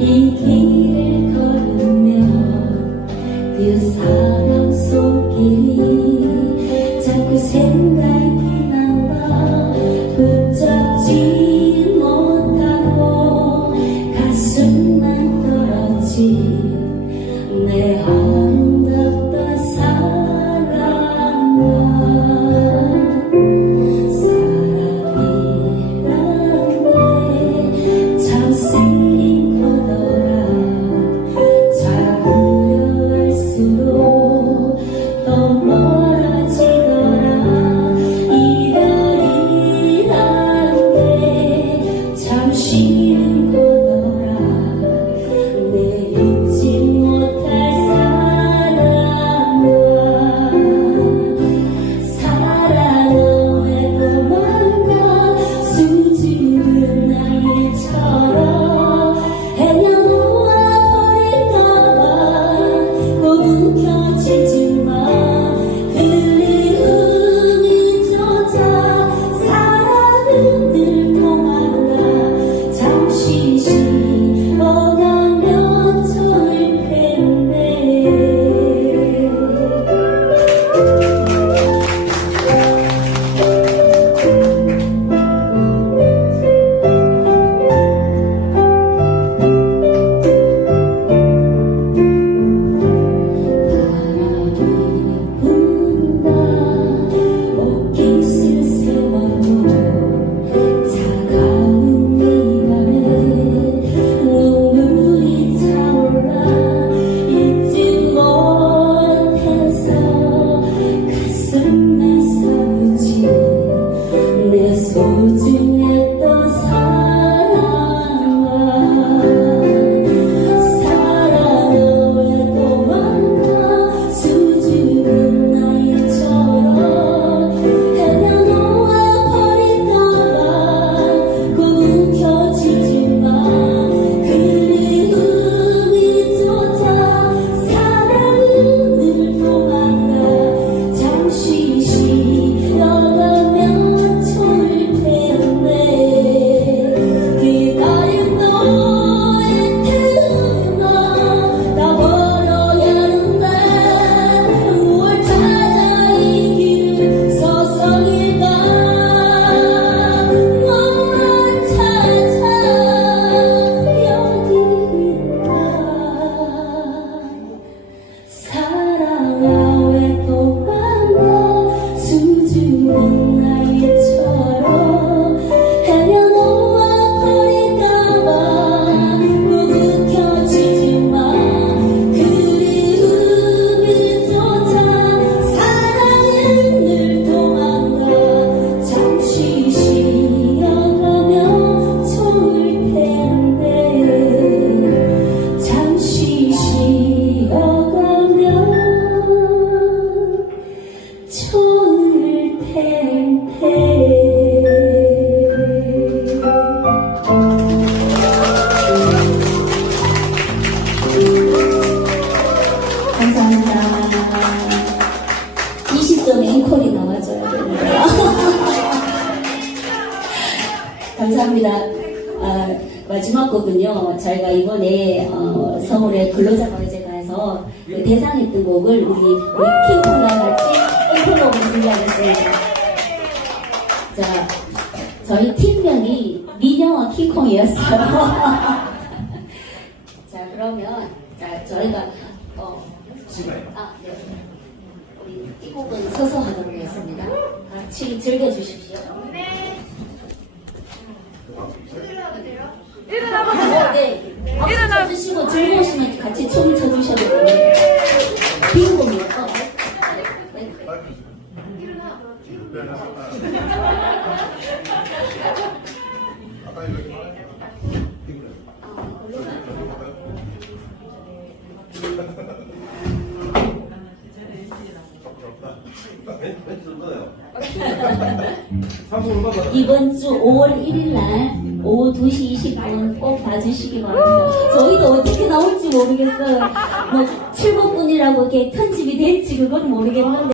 이 길을 걸으며 그 사랑 속길이 자꾸 생각이 난다. 붙잡지 못하고 가슴만 떨어진 감사합니다. 아, 마지막 곡은요, 저희가 이번에 어, 서울의 근로자가요제가에서 그 대상했던 곡을 우리 킹콩과 같이 앵콜곡을 준비하겠습니다. 자, 저희 팀명이 미녀와 킹콩이었어요. 자, 그러면 자 저희가 어, 아, 네. 우리 이 곡은 서서 하도록 하겠습니다. 같이 즐겨주십시오. 어, 네. 박수 쳐주시고 즐거우시면 같이 춤을 춰주셔도. 비공이요. 어, 네. 멘트 넣어요. 3분 받아. 이번 주 5월 1일 날 오후 2시 20분 꼭 봐주시기 바랍니다. 저희도 어떻게 나올지 모르겠어요. 뭐 7번 분이라고 이렇게 편집이 될지 그건 모르겠는데